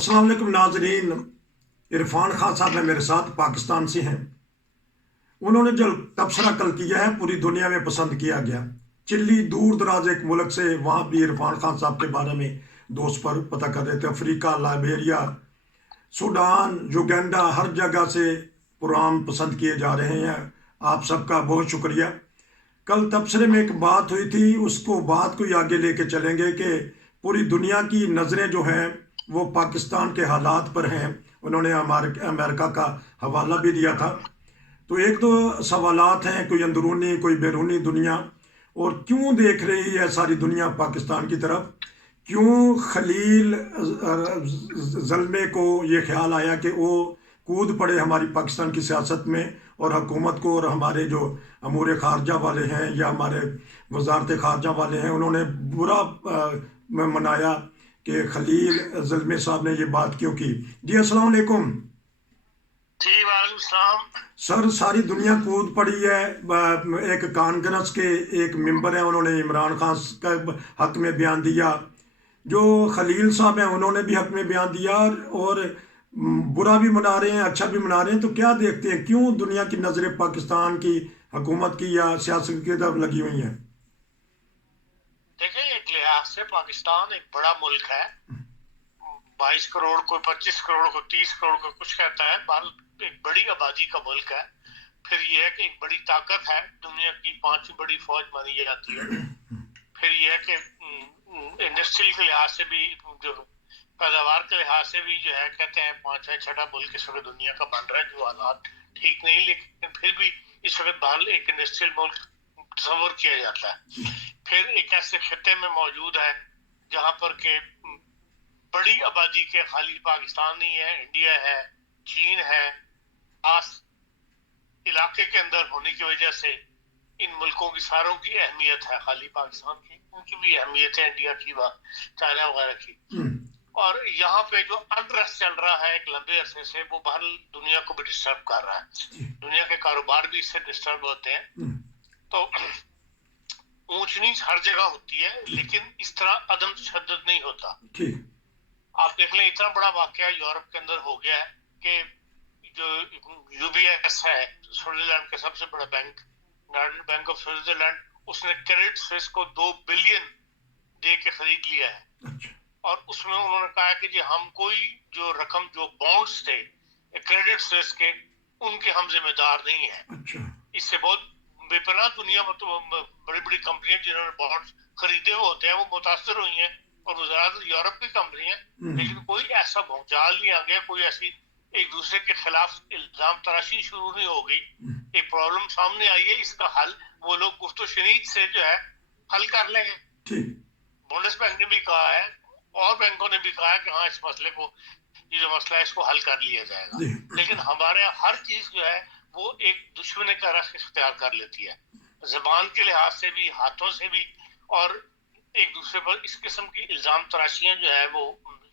अस्सलाम वालेकुम नाजरीन। इरफान खान साहब है मेरे साथ, पाकिस्तान से हैं। उन्होंने जो तबसरा कल किया है पूरी दुनिया में पसंद किया गया। चिल्ली दूर दराज एक मुल्क से वहाँ भी इरफान खान साहब के बारे में दोस्त पर पता कर रहे थे। अफ्रीका, लाइबेरिया, सूडान, युगांडा, हर जगह से प्रोग्राम पसंद किए जा रहे हैं। आप सबका बहुत शुक्रिया। कल तबसरे में एक बात हुई थी, उसको बात को आगे लेके चलेंगे कि पूरी दुनिया की नज़रें जो हैं वो पाकिस्तान के हालात पर हैं। उन्होंने हमारे अमेरिका का हवाला भी दिया था। तो एक दो सवालात हैं, कोई अंदरूनी कोई बैरूनी दुनिया, और क्यों देख रही है सारी दुनिया पाकिस्तान की तरफ। क्यों खलील ज़ल्मे को ये ख्याल आया कि वो कूद पड़े हमारी पाकिस्तान की सियासत में और हुकूमत को, और हमारे जो अमूर खारजा वाले हैं या हमारे वजारत खारजा वाले हैं उन्होंने बुरा मनाया कि खलील ज़ल्मे साहब ने ये बात क्यों की। जी अस्सलाम वालेकुम। जी वालेकुम सलाम। सर, सारी दुनिया कूद पड़ी है। एक कांग्रेस के एक मेंबर हैं, उन्होंने इमरान खान का हक में बयान दिया। जो खलील साहब हैं उन्होंने भी हक में बयान दिया, और बुरा भी मना रहे हैं, अच्छा भी मना रहे हैं। तो क्या देखते हैं, क्यों दुनिया की नज़रें पाकिस्तान की हुकूमत की या सियासत की तरफ लगी हुई हैं? देखें, एक लिहाज से पाकिस्तान एक बड़ा मुल्क है। 22 करोड़, कोई 25 करोड़, कोई 30 करोड़, को कुछ कहता है। भारत एक बड़ी आबादी का मुल्क है। फिर यह है कि एक बड़ी ताकत है, दुनिया की 5वीं बड़ी फौज मानी जाती है। फिर यह है कि इंडस्ट्री के लिहाज से भी, जो पैदावार के लिहाज से भी जो है, कहते हैं 5 या 6 मुल्क इस वक्त दुनिया का बन रहा है। जो हालात ठीक नहीं, लेकिन फिर भी इस वक्त भारत एक इंडस्ट्रियल मुल्क तस्वर किया जाता है। फिर एक ऐसे खिते में मौजूद है जहां पर के बड़ी आबादी के खाली पाकिस्तान नहीं है, इंडिया है, चीन है। खास इलाके के अंदर होने की वजह से इन मुल्कों की सारों की अहमियत है, खाली पाकिस्तान की उनकी भी अहमियत है, इंडिया की, चाइना वगैरह की। और यहाँ पे जो अनरेस्ट चल रहा है एक लंबे अरसे से, वो बाहर दुनिया को भी डिस्टर्ब कर रहा है। दुनिया के कारोबार भी इससे डिस्टर्ब होते हैं। तो ऊंच नीच हर जगह होती है, लेकिन इस तरह अदम तशद्दुद नहीं होता। आप देख लें, इतना बड़ा वाकया यूरोप के अंदर हो गया है कि जो यूबीएस है, स्विट्जरलैंड का सबसे बड़ा बैंक, बैंक ऑफ स्विट्जरलैंड, उसने क्रेडिट स्विस को 2 बिलियन दे के खरीद लिया है। और उसमें उन्होंने कहा कि जी हम कोई जो रकम, जो बॉन्ड्स थे क्रेडिट स्विस के, उनके हम जिम्मेदार नहीं है। इससे बहुत बेपनाह दुनिया में तो बड़ी बड़ी कंपनियां जिन्होंने बॉन्ड्स खरीदे हुए होते हैं वो मुतासर हुई हैं, और वो ज्यादातर यूरोप की कंपनी है। लेकिन कोई ऐसा भूचाल नहीं आ गया, कोई ऐसी एक दूसरे के खिलाफ इल्जाम तराशी शुरू नहीं हो गई। एक प्रॉब्लम सामने आई है, इसका हल वो लोग गुफ्तो शनीद से जो है हल कर लेंगे। बुंदेसबैंक ने भी कहा है और बैंकों ने भी कहा है कि हाँ, इस मसले को, ये जो मसला है, इसको हल कर लिया जाएगा। लेकिन हमारे हर चीज जो है वो एक दुश्मनी का रख इख्तियार कर लेती है, जबान के लिहाज से भी, हाथों से भी, और एक दूसरे पर इस किस्म की इल्जाम तराशियां जो है वो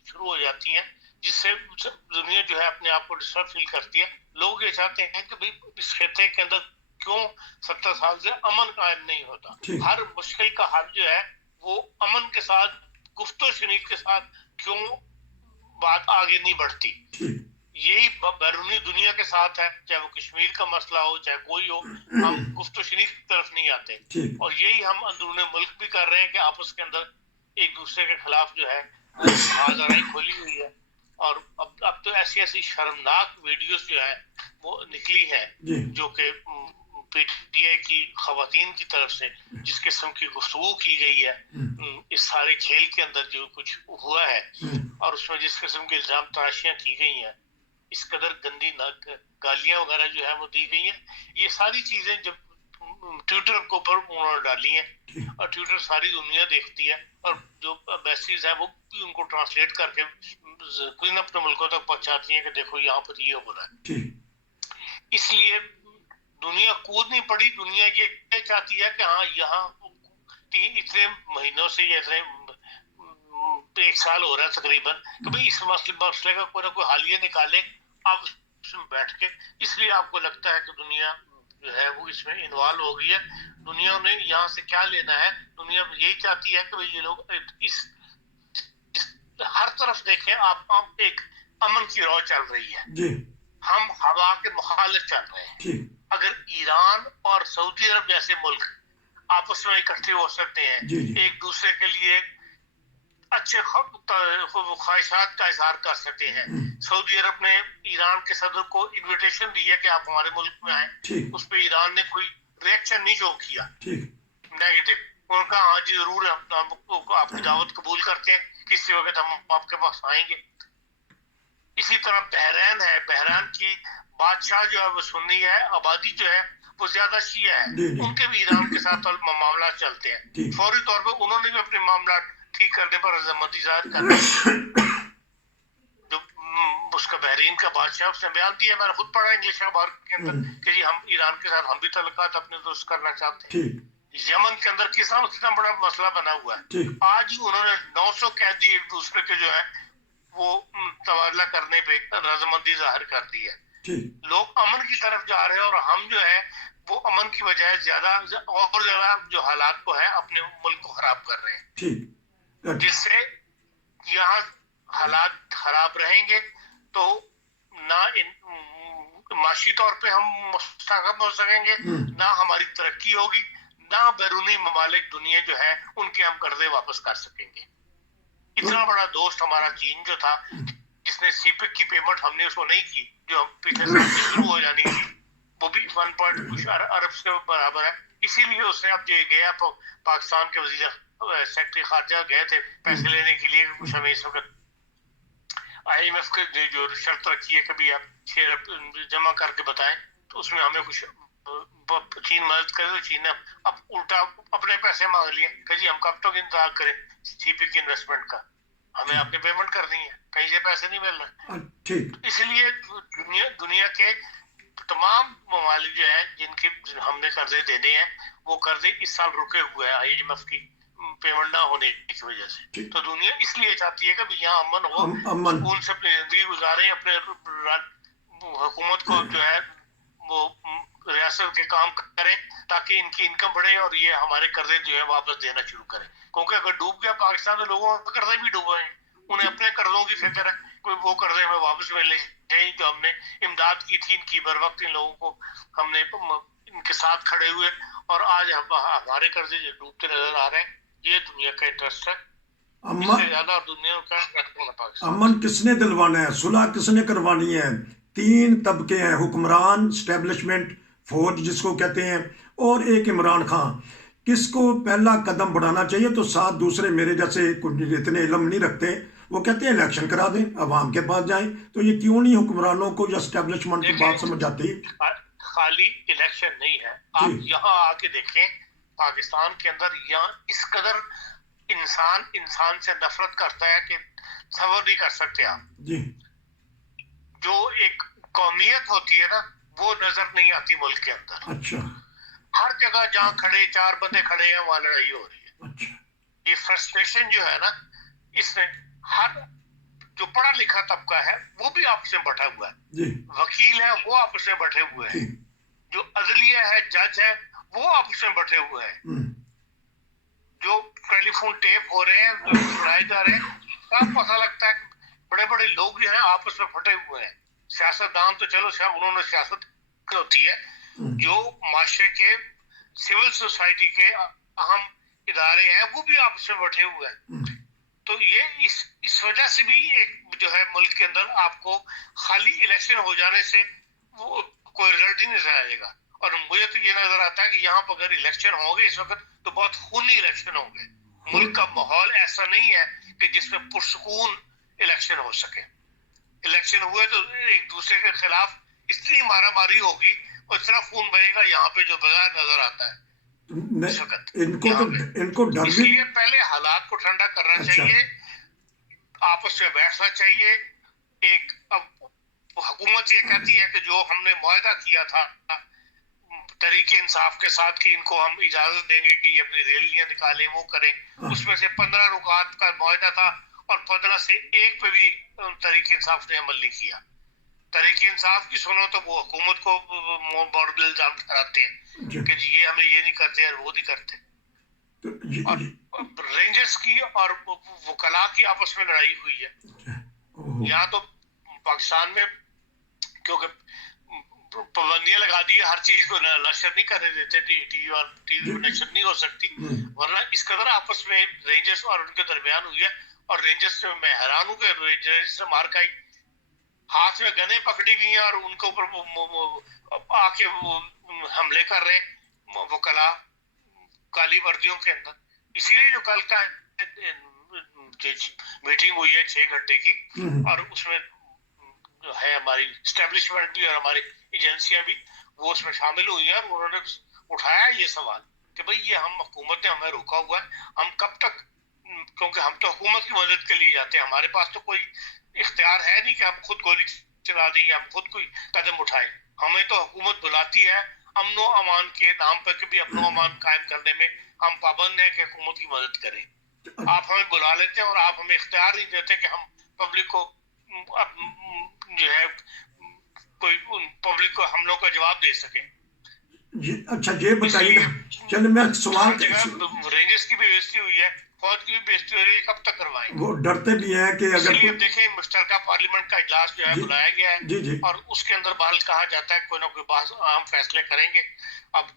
शुरू हो जाती हैं, जिससे दुनिया जो है अपने आप को डिस्टर्ब फील करती है। लोग ये चाहते हैं कि भाई इस खिते के अंदर क्यों 70 साल से अमन कायम नहीं होता। हर मुश्किल का हल जो है वो अमन के साथ, गुफ्तो शनीद के साथ क्यों बात आगे नहीं बढ़ती। यही बैरूनी दुनिया के साथ है, चाहे वो कश्मीर का मसला हो, चाहे कोई हो, हम गुफ्तो शनीद की तरफ नहीं आते। और यही हम अंदरूनी मुल्क भी कर रहे हैं कि आपस के अंदर एक दूसरे के खिलाफ जो है वो आवाज़ खोली हुई है। और अब तो ऐसी ऐसी शर्मनाक वीडियोस जो है वो निकली है, जो कि पीटीआई की खवातीन की तरफ से जिस किस्म की गुफ्तगू की गई है इस सारे खेल के अंदर, जो कुछ हुआ है, और उसमें जिस किस्म की इल्जाम तराशियां की गई हैं, इस कदर गंदी गालियां वगैरह जो है वो दी गई हैं, ये सारी चीजें जब ट्विटर के ऊपर उन्होंने डाली हैं, और ट्विटर सारी दुनिया देखती है, और जो एम्बेसीज है वो भी उनको ट्रांसलेट करके कोई न अपने मुल्कों तक पहुंचाती हैं कि देखो यहाँ पर ये हो रहा है। इसलिए दुनिया कूद नहीं पड़ी। दुनिया ये चाहती है कि हाँ, यहाँ इतने महीनों से, या इतने 1 साल हो रहा है तकरीबन, कि भाई इस मसले का कोई ना कोई हल ये निकाले आप उसमें बैठ के। इसलिए आपको लगता है कि दुनिया जो है वो इसमें इन्वॉल्व हो गई है। दुनिया ने यहाँ से क्या लेना है? दुनिया यही चाहती है कि भाई ये लोग इस हर तरफ देखें आप एक अमन की रौ चल रही है, जी हम हवा के मुखालिफ चल रहे हैं। ठीक अगर ईरान और सऊदी अरब जैसे मुल्क आपस में इकट्ठे हो सकते हैं, जी जी एक दूसरे के लिए अच्छे ख्वाहिशात का इजहार कर सकते हैं। सऊदी अरब ने ईरान के सदर को इनविटेशन दी है कि आप हमारे मुल्क में आए, ठीक उस पर ईरान ने कोई रिएक्शन नहीं शो किया ठीक नेगेटिव। उनका हाँ जी जरूर हम आपकी दावत कबूल करते हैं, किसी वक्त हम आपके पास आएंगे। इसी तरह बहरैन है, बहरैन की बादशाह जो है वो सुन्नी है, आबादी जो है वो ज्यादा शिया है, जी, जी। उनके भी ईरान के साथ मामला चलते हैं। जी। फौरी तौर पर उन्होंने भी अपने मामला ठीक करने पर रजामंदी जाहिर कर दी। जो उसका बहरीन का बादशाह उसने बयान दिया, मैंने खुद पढ़ा इंग्लिश अखबार के अंदर कि जी हम ईरान के साथ हम भी तल्लुकात अपने दुरुस्त करना चाहते हैं। ठीक यमन के अंदर कितना बड़ा मसला बना हुआ है, ठीक आज ही उन्होंने 900 कैदी एक दूसरे के जो है वो तबादला करने पे रजामंदी जाहिर कर दी है। ठीक लोग अमन की तरफ जा रहे हैं और हम जो है वो अमन की बजाय ज्यादा और ज्यादा जो हालात को है अपने मुल्क को खराब कर रहे हैं, ठीक जिससे यहाँ हालात खराब रहेंगे तो ना माशी तौर पे हम मुस्तहकम हो सकेंगे, ना हमारी तरक्की होगी, ना बैरूनी ममालिक दुनिया जो है उनके हम कर्जे वापस कर सकेंगे। इतना बड़ा दोस्त हमारा चीन जो था, जिसने सीपेक की पेमेंट हमने उसको नहीं की जो हम पिछले साल से शुरू हो जानी थी, वो भी 1 पॉइंट कुछ अरब के बराबर है। इसीलिए उसने अब जो गया पाकिस्तान के वजीर सेक्रेटरी खारजा गए थे पैसे लेने के लिए, कुछ हमें इस वक्त IMF के जो शर्त रखी है कभी आप शेयर जमा करके बताएं, तो उसमें हमें कुछ चीन मदद करे, तो चीन ने अब उल्टा अपने पैसे मांग लिए कि जी हम कब तक इंतजार करें सीपी की इन्वेस्टमेंट का, हमें आपने पेमेंट करनी है, कहीं से पैसे नहीं मिल रहे। ठीक इसलिए दुनिया के तमाम ममालिक जो है जिनके हमने कर्जे देने हैं, वो कर्जे इस साल रुके हुए हैं IMF की पेमेंट ना होने की वजह से। तो दुनिया इसलिए चाहती है कि यहाँ अमन हो, सुकून से अपनी जिंदगी गुजारे, अपने हुकूमत को जो है वो रियासत के काम करें ताकि इनकी इनकम बढ़े और ये हमारे कर्जे जो है वापस देना शुरू करें। क्योंकि अगर डूब गया पाकिस्तान तो लोगों के कर्जे भी डूबे हैं, उन्हें अपने कर्जों की फिक्र है, कोई वो कर्जे हमें वापस मिलने चाहिए जो हमने इमदाद की थी इनकी, बर वक्त इन लोगों को हमने इनके साथ खड़े हुए, और आज हमारे कर्जे जो डूबते नजर आ रहे हैं, ये दुनिया का इंटरेस्ट है। इससे ज्यादा दुनिया का अमन किसने दिलवाना है, सुलह किसने करवानी है? 3 तबके हैं, हुक्मरान, स्टैब्लिशमेंट, फौज जिसको कहते हैं, और एक इमरान खान। किसको पहला कदम बढ़ाना चाहिए? तो साथ दूसरे मेरे जैसे इतने इल्म नहीं रखते, वो कहते हैं इलेक्शन करा दें, अवाम के पास जाएं। तो ये क्यों नहीं हुक्मरानों को या स्टैब्लिशमेंट की बात समझ आती? खाली इलेक्शन नहीं है, आप यहाँ आके देखें पाकिस्तान के अंदर यहाँ इस कदर इंसान से नफरत करता है कि सबर नहीं कर सकते आप जी। जो एक कौमियत होती है ना, वो नजर नहीं आती मुल्क के अंदर। अच्छा। हर जगह जहाँ खड़े 4 बंदे खड़े हैं वहां लड़ाई हो रही है। अच्छा। ये फ्रस्ट्रेशन जो है ना, इसमें हर जो पढ़ा लिखा तबका है वो भी आपस में बटा हुआ है जी। वकील है वो आपस में बटे हुए हैं, जो अदलिया है, जज है, वो आपस में बटे हुए हैं, जो टेलीफोन टेप हो रहे हैं, सुनाए जा रहे हैं, सब पता लगता है बड़े बड़े लोग जो हैं आपस में फटे हुए हैं। सियासतदान तो चलो उन्होंने सियासत होती है, जो माशरे के सिविल सोसाइटी के अहम इदारे हैं वो भी आपस में बैठे हुए हैं। तो ये इस वजह से भी एक जो है मुल्क के अंदर आपको खाली इलेक्शन हो जाने से वो कोई रिजल्ट ही नहीं आएगा। और मुझे तो ये नजर आता है कि यहाँ पर अगर इलेक्शन होंगे इस वक्त तो बहुत खूनी इलेक्शन होंगे। मुल्क का माहौल ऐसा नहीं है कि जिसमें पुरसुकून इलेक्शन हो सके। इलेक्शन हुए तो एक दूसरे के खिलाफ इतनी मारामारी होगी और इतना खून बहेगा यहाँ पे जो बगैर नजर आता है इस वक्त। इनको डर भी, इसलिए पहले हालात को ठंडा करना चाहिए, आपस में बैठना चाहिए। एक अब हुकूमत ये कहती है कि जो हमने मुआहदा किया था तरीके इंसाफ के साथ कि इनको हम इजाजत देंगे कि ये अपनी रैलियां निकालें, वो करें, उसमें से 15 रुकात का मुआहदा था और 15 से 1 पे भी तरीके इंसाफ ने अमल नहीं किया। तरीके इंसाफ की सुनो तो वो हुकूमत को बड़ा इल्जाम ठहराते हैं कि जी ये हमें ये नहीं करते और वो नहीं करते। रेंजर्स की और वकला की आपस में लड़ाई हुई है। यहाँ तो पाकिस्तान में क्योंकि पाबंदियां लगा दी, हर चीज को नशर नहीं करने देते, टीवी में नशर नहीं हो सकती, वरना इस कदर आपस में रेंजर्स और उनके दरमियान हुई है। और रेंजर्स से मैं हैरान हूँ कि रेंजर्स से मार खाई, हाथ में गने पकड़ी हुई हैं और उनके ऊपर आके हमले कर रहे हैं वकला काली वर्दियों के अंदर। इसीलिए जो कल का मीटिंग हुई है 6 घंटे की, और उसमें जो है हमारी स्टैब्लिशमेंट भी और हमारी एजेंसियां भी वो उसमें शामिल हुई हैं, और उन्होंने उठाया ये सवाल कि भाई ये हुकूमत ने हमें रोका हुआ है, हम कब तक, क्योंकि हम तो हुकूमत की मदद के लिए जाते हैं, हमारे पास तो कोई इख्तियार है नहीं कि हम खुद गोली चला दें या हम खुद कोई कदम उठाएं। हमें तो हुकूमत बुलाती है अमनो अमान के नाम पर कि भी अमनो अमान कायम करने में हम पाबंद हैं कि हुकूमत की मदद करें। आप हमें बुला लेते हैं और आप हमें इख्तियार नहीं देते कि हम पब्लिक को जो है कोई पब्लिक को हमलों का जवाब दे सके। अच्छा ये बताइए, चलो मैं सवाल, रेंजर्स की भी बेइज्जती हुई है, फौज की भी बेइज्जती हो रही है, कब तक करवाएंगे? वो डरते भी हैं कि अगर इसलिए देखें मुश्तरका पार्लियामेंट का इजलास जो है बुलाया गया है, जी जी, और उसके अंदर बहल कहा जाता है कोई ना कोई बात अहम फैसले करेंगे। अब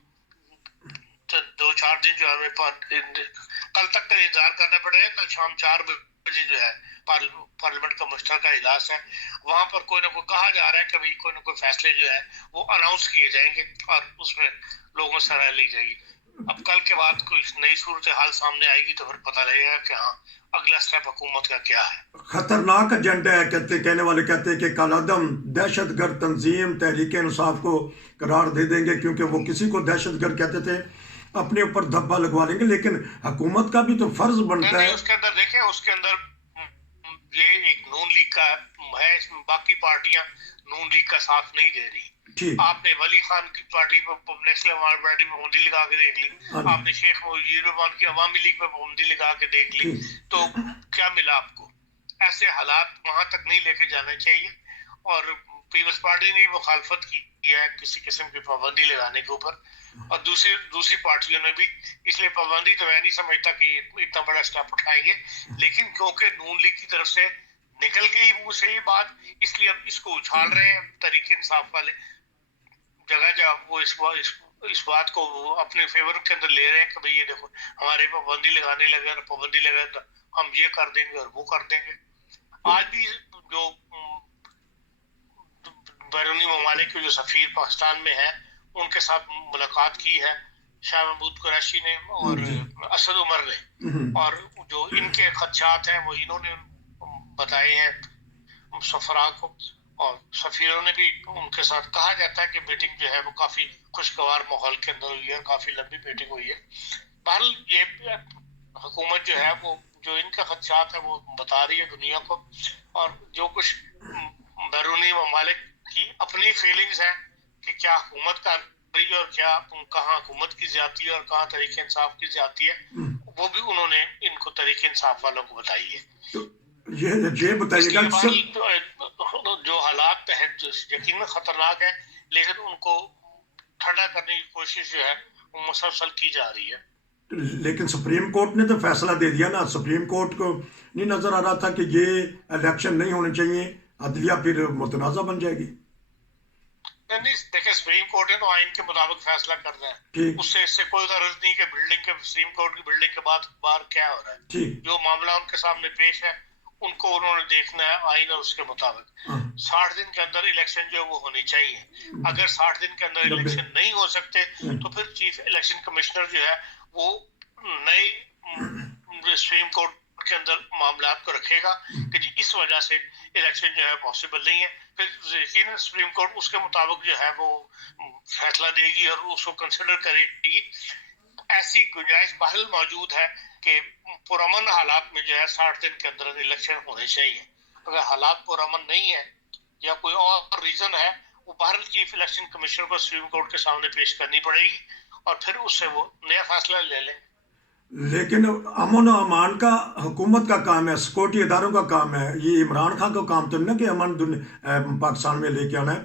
2-4 दिन जो है कल तक का इंतजार करना पड़ेगा। कल शाम 4 बजे जो है पार्लियामेंट का मुश्तरका इजलास है, वहां पर कोई ना कोई कहा जा रहा है कि भाई कोई ना कोई फैसले जो है वो अनाउंस किए जाएंगे और उसमें लोगों से राय ली जाएगी। अब कल के बाद कोई नई सूरत हाल सामने आएगी तो फिर पता लगेगा कि हाँ अगला स्टेप हुकूमत का क्या है। खतरनाक एजेंडा है, कहने वाले कहते हैं कि कालादम दहशतगर्द तंजीम तहरीक इंसाफ को करार दे देंगे, क्योंकि वो किसी को दहशतगर्द कहते थे, अपने ऊपर धब्बा लगवा लेंगे। लेकिन हुकूमत का भी तो फर्ज बनता है। उसके अंदर देखें, उसके अंदर ये एक नून लीग का है, बाकी पार्टियां नून लीग का साथ नहीं दे रही। आपने वली खान की पार्टी पर नेशनल पार्टी में पाबंदी लगा के देख ली, आपने शेख मुजीब रहमान की अवामी लीग पर पाबंदी लगा के देख ली, तो क्या मिला आपको? ऐसे हालात वहां तक नहीं लेके जाने चाहिए। और पीपल्स पार्टी ने मुखालफत की है किसी किस्म की पाबंदी लगाने के ऊपर, और दूसरी पार्टियों ने भी। इसलिए पाबंदी तो मैं नहीं समझता कि इतना बड़ा स्टेप उठाएंगे, लेकिन क्योंकि नून लीग की तरफ से निकल गई मुंह से ये बात, इसलिए अब इसको उछाल रहे हैं तहरीक इंसाफ वाले जगह जगह। वो इस बात को अपने फेवर के अंदर ले रहे हैं कि भाई ये देखो हमारे पाबंदी लगाने लगे, और पाबंदी लगे तो हम ये कर देंगे और वो कर देंगे। आज भी जो बैरूनी ममालिक के जो सफीर पाकिस्तान में है उनके साथ मुलाकात की है शाह महमूद कुरैशी ने और असद उमर ने, और जो इनके खदशात हैं वो इन्होंने बताए हैं सफरा को, और सफीरों ने भी उनके साथ। कहा जाता है कि मीटिंग जो है वो काफी खुशगवार माहौल के अंदर हुई है, काफी लंबी मीटिंग हुई है। बहरहाल ये हुकूमत जो है वो जो इनका खदशात है वो बता रही है दुनिया को, और जो कुछ बैरूनी ममालिक की अपनी फीलिंग्स है कि क्या हुकूमत कर रही है और क्या कहाँ हुकूमत की ज्यादती है और कहाँ तहरीक इंसाफ की ज्यादती है, वो भी उन्होंने इनको तहरीक इंसाफ वालों को बताई है। तो ये बताइएगा जो हालात है जो यकीनन खतरनाक है, लेकिन उनको ठंडा करने की कोशिश जो है वो मुसलसल की जा रही है। लेकिन सुप्रीम कोर्ट ने तो फैसला दे दिया ना। सुप्रीम कोर्ट को नहीं नजर आ रहा था कि ये इलेक्शन नहीं होने चाहिए, अदलिया फिर मुतनाज़ा बन जाएगी। नहीं देखिए, सुप्रीम कोर्ट ने तो आइन के मुताबिक फैसला करना है, उससे इससे कोई गरज नहीं कि बिल्डिंग के सुप्रीम कोर्ट की बिल्डिंग के बाद बाहर क्या हो रहा है। जो मामला उनके सामने पेश है उनको उन्होंने देखना है आइन और उसके मुताबिक। 60 दिन के अंदर इलेक्शन जो है वो होनी चाहिए। अगर 60 दिन के अंदर इलेक्शन नहीं हो सकते तो फिर चीफ इलेक्शन कमिश्नर जो है वो नए सुप्रीम कोर्ट के अंदर मामला को रखेगा कि जी इस वजह से इलेक्शन जो है पॉसिबल नहीं है। फिर यकीनन सुप्रीम कोर्ट उसके मुताबिक जो है वो फैसला देगी और उसको कंसिडर करेगी। ऐसी गुंजाइश बहल मौजूद है कि पुरअमन हालात में जो है 60 दिन के अंदर इलेक्शन होने चाहिए। अगर हालात पुरअमन नहीं है या कोई और रीजन है, वो बहरहाल चीफ इलेक्शन कमिश्नर को सुप्रीम कोर्ट के सामने पेश करनी पड़ेगी और फिर उससे वो नया फैसला ले लें। लेकिन अमन और अमान का हुकूमत का काम है, सिक्योरिटी इदारों का काम है। ये इमरान खान का काम तो नहीं कि अमन पाकिस्तान में लेके आना है।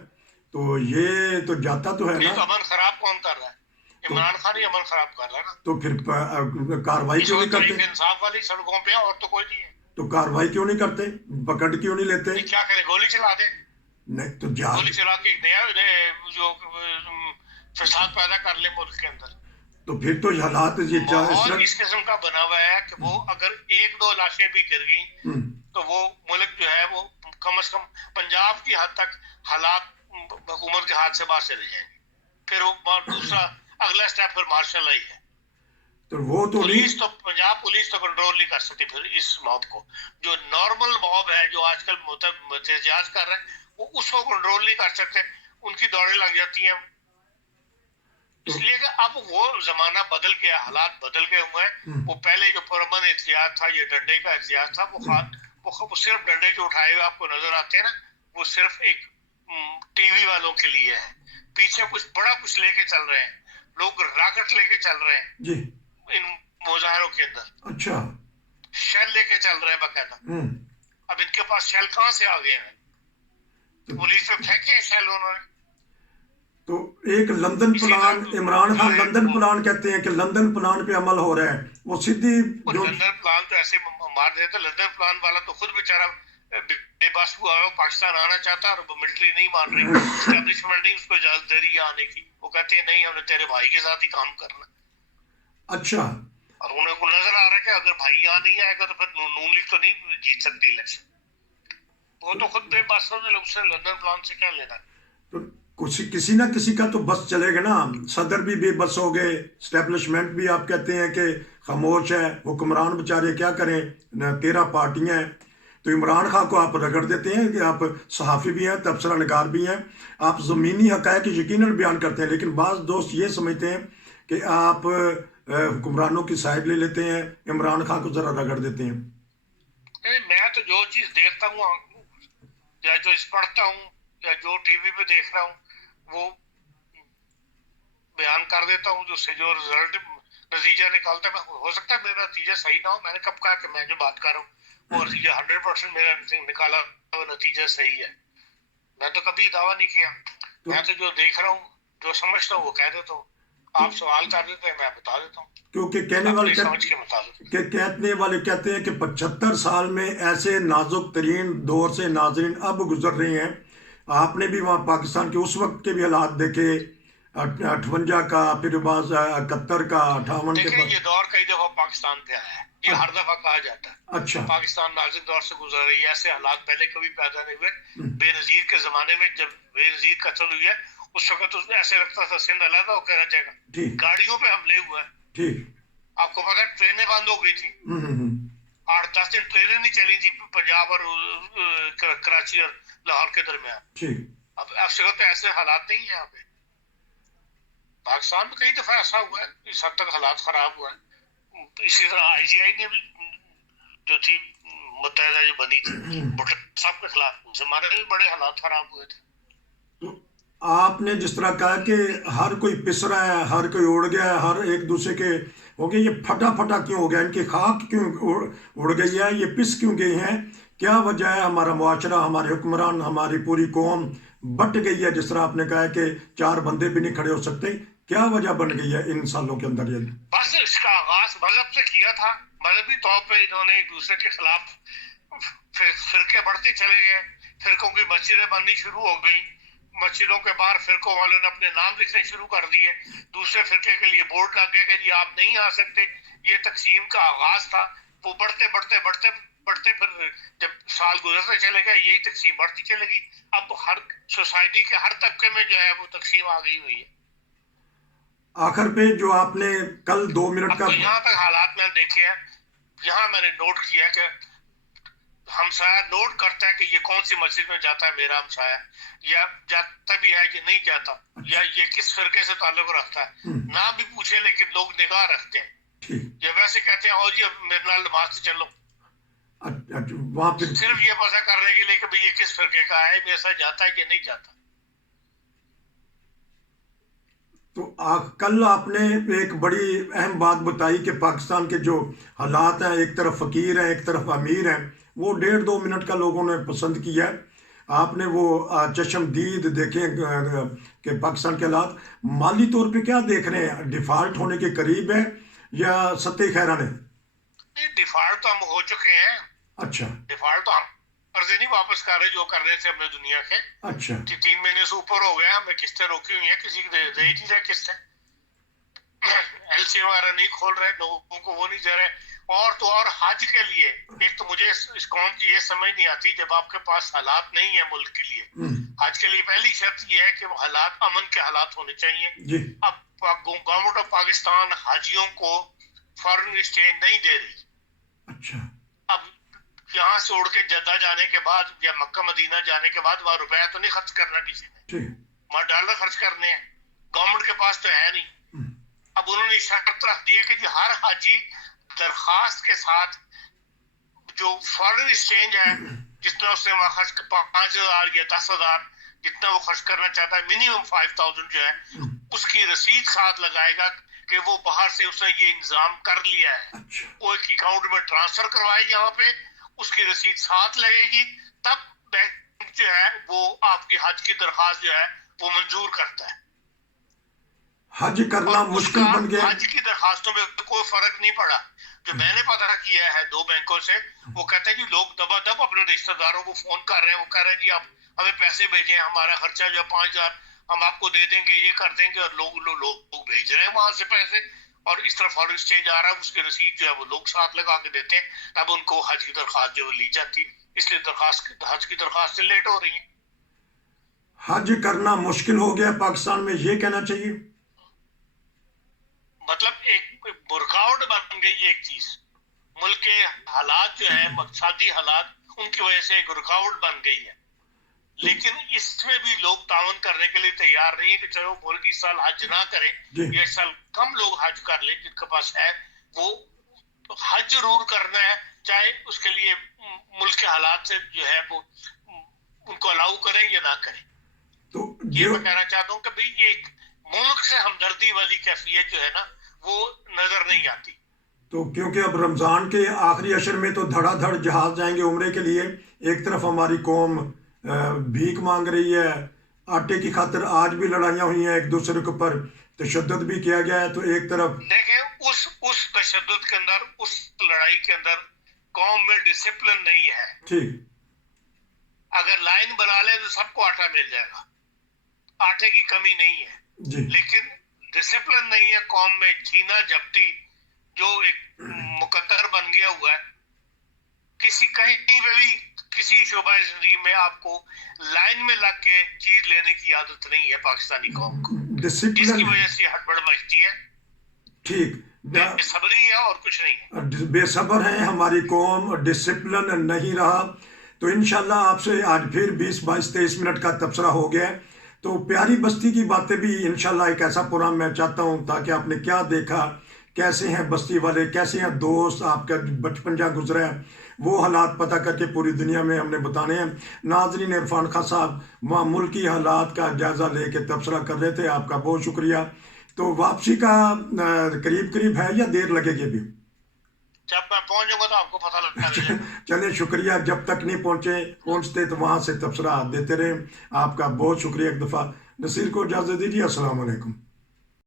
तो ये तो जाता तो है ना। अमन खराब कौन कर रहा है? इमरान खान ही अमन खराब कर रहा है ना। तो फिर कार्रवाई इस क्यों नहीं वक्त करते? तहरीक इंसाफ वाली सड़कों पे है और तो कोई नहीं है। तो कार्रवाई क्यों नहीं करते, पकड़ क्यों नहीं लेते? ये क्या करे, गोली चला दे, नहीं तो जा, गोली चला के एक नया जो फसाद पैदा कर ले मुल्क के अंदर। तो फिर तो हालात ये माहौल इस किस्म का बना हुआ है कि वो अगर एक दो लाशें भी गिर गई तो वो मुल्क जो है वो कम से कम पंजाब की हद तक हालात हुकूमत के हाथ से बाहर चले जाएंगे। फिर वो दूसरा अगला स्टेप फिर मार्शल आई है। तो वो तो नहीं, पुलिस तो पंजाब पुलिस तो कंट्रोल नहीं कर सकती फिर इस मॉब को। जो नॉर्मल मॉब है जो आजकल एहतजाज कर रहे हैं वो उसको कंट्रोल नहीं कर सकते, उनकी दौड़ें लग जाती हैं। इसलिए कि अब वो जमाना बदल गया, हालात बदल गए हुए हैं। वो पहले जो पुरअमन एहतियात था, ये डंडे का एहतियात था, वो सिर्फ डंडे जो उठाए हुए आपको नजर आते हैं ना, वो सिर्फ एक टीवी वालों के लिए है। पीछे कुछ बड़ा कुछ लेके चल रहे हैं लोग, रॉकेट लेके चल रहे हैं जी इन मुजाहरों के अंदर। अच्छा, शेल लेके चल रहे हैं बाकायदा। अब इनके पास शेल कहाँ से आ गए हैं? पुलिस पे फेंके शेल उन्होंने। तो एक London plan, Imran Khan London plan कहते हैं कि लंदन प्लान पे अमल हो रहा है, वो सीधी जो लंदन प्लान तो ऐसे मार देते। लंदन प्लान वाला तो खुद बेचारा बेबस हुआ है, पाकिस्तान आना चाहता है और मिलिट्री नहीं मान रही, एस्टेब्लिशमेंट नहीं उसको इजाजत दे रही है आने की। वो कहते हैं नहीं, हमने तेरे भाई के साथ ही काम करना। अच्छा, और उन्हें को नजर आ रहा है कि अगर भाई यहाँ नहीं आएगा तो फिर नून लीग तो नहीं जीत सकती इलेक्शन। वो तो खुद बेबस होने लोग, उससे लंदन प्लान से क्या लेना। तो किसी ना किसी का तो बस चलेगा ना। सदर भी बेबस हो गए, स्टैब्लिशमेंट भी आप कहते हैं कि खामोश है, हुक्मरान बेचारे क्या करें, 13 पार्टियां हैं। तो इमरान खान को आप रगड़ देते हैं कि आप सहाफ़ी भी हैं, तबसरा निगार भी हैं, आप ज़मीनी हक़ाइक़ यकीनन बयान करते हैं, लेकिन बाज़ दोस्त ये समझते हैं कि आप हुक्मरानों की साइड ले लेते हैं, इमरान खान को ज़रा रगड़ देते हैं। मैं तो जो चीज़ देखता हूँ या जो पढ़ता हूँ या जो टीवी पे देख रहा हूँ वो बयान कर देता हूँ, जो रिजल्ट नतीजा निकालता है। हो सकता है मेरा नतीजा सही ना हो, मैंने कब कहा कि मैं जो बात कर रहा हूँ वो नतीजा 100% मेरा निकाला हुआ नतीजा सही है। मैं तो कभी दावा नहीं किया। मैं तो जो देख रहा हूँ, जो समझता हूँ वो कह देता हूँ। आप सवाल कर देते हैं, मैं बता देता हूँ, क्योंकि कहने वाले कहते हैं कि 75 साल में ऐसे नाजुक तरीन दौर से नाजरीन अब गुजर रहे हैं। आपने भी वहाँ पाकिस्तान के उस वक्त के भी हालात देखे, 58 का, फिर 71 का, 58 के बाद। ये दौर कई दफा पाकिस्तान पे आया है, ये हर दफा कहा जाता है। अच्छा, पाकिस्तान नाजुक दौर से गुजर रही है, ऐसे हालात पहले कभी पैदा नहीं हुए। बेनजीर के जमाने में जब बेनजीर कत्ल हुई है उस वक्त तो ऐसे लगता था सिंध अलग होकर रह जाएगा। गाड़ियों पे हमले हुए हैं, ठीक आपको पता है, ट्रेनें बंद हो गई थी, 8-10 दिन ट्रेनें नहीं चली थी पंजाब और कराची और लाहौर के दरमियान। अब तो ऐसे हालात नहीं है यहाँ पे। पाकिस्तान में कई दफा ऐसा हुआ है, इस हद तक हालात खराब हुआ है। इसी तरह IGI ने भी जो थी मुत्तहिदा जो बनी थी भुट्टो साहब के खिलाफ, उस जमाने में बड़े हालात खराब हुए थे। तो आपने जिस तरह कहा कि हर कोई पिस रहा है, हर कोई उड़ गया है, हर एक दूसरे के हो गए, ये फटा फटा क्यों हो गया, इनकी खाक क्यों उड़ गई है, ये पिस क्यों गई हैं, क्या वजह है? हमारा मुआशरा, हमारे हुक्मरान, हमारी पूरी कौम बट गई है। जिस तरह आपने कहा है कि 4 बंदे भी नहीं खड़े हो सकते, क्या वजह बन गई है इन सालों के अंदर? ये बस इसका आगाज मजहब से किया था। मजहबी तौर पे इन्होंने एक दूसरे के खिलाफ फिरके बढ़ते चले गए, फिरकों की मस्जिदें बननी शुरू हो गई, मस्जिदों के बाहर फिरकों वालों ने अपने नाम लिखने शुरू कर दिए, दूसरे फिरके के लिए बोर्ड लग गए कि जी आप नहीं आ सकते। ये तकसीम का आगाज था, वो बढ़ते बढ़ते बढ़ते बढ़ते फिर जब साल गुजरते चले गए यही तकसीम बढ़ती चलेगी। अब हर सोसाइटी के हर तबके में जो है वो तकसीम आ गई हुई है। आखिर पे जो आपने कल 2 मिनट का, यहाँ तक हालात मैंने देखे हैं, यहाँ मैंने नोट किया कि हमसाया नोट करता है कि ये कौन सी मस्जिद में जाता है मेरा हमसाया, या जाता भी है कि नहीं जाता, या ये किस फिरके से ताल्लुक रखता है, नाम भी पूछे लेकिन लोग निगाह रखते हैं। ये वैसे कहते हैं और जी मेरे नाल नमाज से चलो, वहां पे सिर्फ ये पता करने के लिए कि भाई ये किस फिरके का है, मेरे साथ जाता है कि नहीं जाता। तो कल आपने एक बड़ी अहम बात बताई कि पाकिस्तान के जो हालात हैं, एक तरफ फ़कीर हैं, एक तरफ अमीर हैं, वो 1.5-2 मिनट का लोगों ने पसंद किया है। آپ نے وہ چشمدید دیکھے کہ پاکستان کے حالات مالی طور پہ کیا دیکھ رہے ہیں؟ ڈیفالٹ ہونے کے قریب ہے یا ستے خیران ہے؟ ڈیفالٹ تو ہم ہو چکے ہیں. اچھا ڈیفالٹ تو ہم قرضے نہیں واپس کر رہے جو کر رہے تھے اپنے دنیا کے. اچھا 3 مہینے سے اوپر ہو گیا, ہمیں قسطیں روکی ہوئی ہیں, کسی کو دے ہی نہیں رہے قسطیں. ایل سی وغیرہ نہیں کھول رہے, لوگوں کو وہ نہیں دے رہے. اور تو اور حج کے لیے ایک تو مجھے اس قوم کی یہ سمجھ نہیں آتی, جب آپ کے پاس حالات نہیں ہیں ملک کے لیے, حج کے لیے پہلی شرط یہ ہے کہ وہ حالات امن کے حالات ہونے چاہیے. جی اب گورنمنٹ آف پاکستان حاجیوں کو فارن ایکسچینج نہیں دے رہی. اچھا اب یہاں سے اڑ کے جدہ جانے کے بعد یا مکہ مدینہ جانے کے بعد وہاں روپیہ تو نہیں خرچ کرنا کسی نے, ٹھیک وہاں ڈالر خرچ کرنے ہیں, گورنمنٹ کے پاس تو ہے نہیں. اب انہوں نے شرط رکھ دی ہے کہ جی ہر حاجی درخواست کے ساتھ جو فارن ایکسچینج ہے جتنا اس نے وہاں خرچ 5,000 یا 10,000 جتنا وہ خرچ کرنا چاہتا ہے, منیمم 5,000 جو ہے اس کی رسید ساتھ لگائے گا کہ وہ باہر سے اس نے یہ انتظام کر لیا ہے. وہ ایک اکاؤنٹ میں ٹرانسفر کروائے یہاں پہ, اس کی رسید ساتھ لگے گی, تب بینک جو ہے وہ آپ کی حج کی درخواست جو ہے وہ منظور کرتا ہے. حج کرنا مشکل بن گیا. حج کی درخواستوں میں کوئی فرق نہیں پڑا. جو میں نے پتہ کیا ہے 2 بینکوں سے, وہ کہتے ہیں جی لوگ دبا دب اپنے رشتہ داروں کو فون کر رہے ہیں, وہ کہہ رہے ہیں جی آپ ہمیں پیسے بھیجیں, ہمارا خرچہ جو ہے 5,000 ہم آپ کو دے دیں گے, یہ کر دیں گے, اور لوگ بھیج رہے ہیں وہاں سے پیسے, اور اس طرح فارن ایکسچینج آ رہا ہے, اس کی رسید جو ہے وہ لوگ ساتھ لگا کے دیتے ہیں, تب ان کو حج کی درخواست جو لی جاتی ہے. اس لیے حج کی درخواستیں لیٹ ہو رہی ہیں. حج کرنا مشکل ہو گیا پاکستان میں, یہ کہنا چاہیے. مطلب ایک رکاوٹ بن گئی ہے ایک چیز, ملک کے حالات جو ہیں اقتصادی حالات, ان کی وجہ سے ایک رکاوٹ بن گئی ہے. لیکن اس میں بھی لوگ تعاون کرنے کے لیے تیار نہیں ہے کہ چلو ملک اس سال حج نہ کرے, یا اس سال کم لوگ حج کر لیں, جن کے پاس ہے وہ حج ضرور کرنا ہے, چاہے اس کے لیے ملک کے حالات سے جو ہے وہ ان کو الاؤ کریں یا نہ کریں. تو یہ میں کہنا چاہتا ہوں کہ بھئی ایک ملک سے ہمدردی والی کیفیت جو ہے نا وہ نظر نہیں آتی. تو کیونکہ اب رمضان کے آخری عشر میں تو دھڑا دھڑ جہاز جائیں گے عمرے کے لیے, ایک طرف ہماری قوم بھیک مانگ رہی ہے, آٹے کی خاطر آج بھی لڑائیاں ہوئی ہیں, ایک دوسرے کے اوپر تشدد بھی کیا گیا ہے. تو ایک طرف دیکھیں اس تشدد کے اندر, اس لڑائی کے اندر قوم میں ڈسپلن نہیں ہے. ٹھیک, اگر لائن بنا لیں تو سب کو آٹا مل جائے گا, آٹے کی کمی نہیں ہے, جی لیکن ڈسپلن نہیں ہے قوم میں. چھینا جھپٹی جو ایک مقدر بن گیا ہوا ہے, کہیں پہ بھی کسی شعبہ زندگی میں آپ کو لائن میں لگ کے چیز لینے کی عادت نہیں ہے پاکستانی قوم کو, جس کی وجہ سے ہڑبڑ مچتی ہے. ٹھیک, بے صبری ہے اور کچھ نہیں ہے. بے صبر ہے ہماری قوم, ڈسپلن نہیں رہا. تو انشاءاللہ آپ سے آج پھر 20 22 23 منٹ کا تبصرہ ہو گیا. تو پیاری بستی کی باتیں بھی انشاءاللہ ایک ایسا پروگرام میں چاہتا ہوں تاکہ آپ نے کیا دیکھا, کیسے ہیں بستی والے, کیسے ہیں دوست, آپ کا بچپن جہاں گزرا ہے, وہ حالات پتہ کر کے پوری دنیا میں ہم نے بتانے ہیں. ناظرین, عرفان خان صاحب وہاں ملکی حالات کا جائزہ لے کے تبصرہ کر رہے تھے, آپ کا بہت شکریہ. تو واپسی کا قریب ہے یا دیر لگے گی ابھی؟ جب میں پہنچ جاؤں گا تو آپ کو پتہ لگ جائے گا. چلیں شکریہ, جب تک نہیں پہنچتے تو وہاں سے تبصرہ دیتے رہیں. آپ کا بہت شکریہ ایک دفعہ. نصیر کو اجازت دیجیے, السلام علیکم.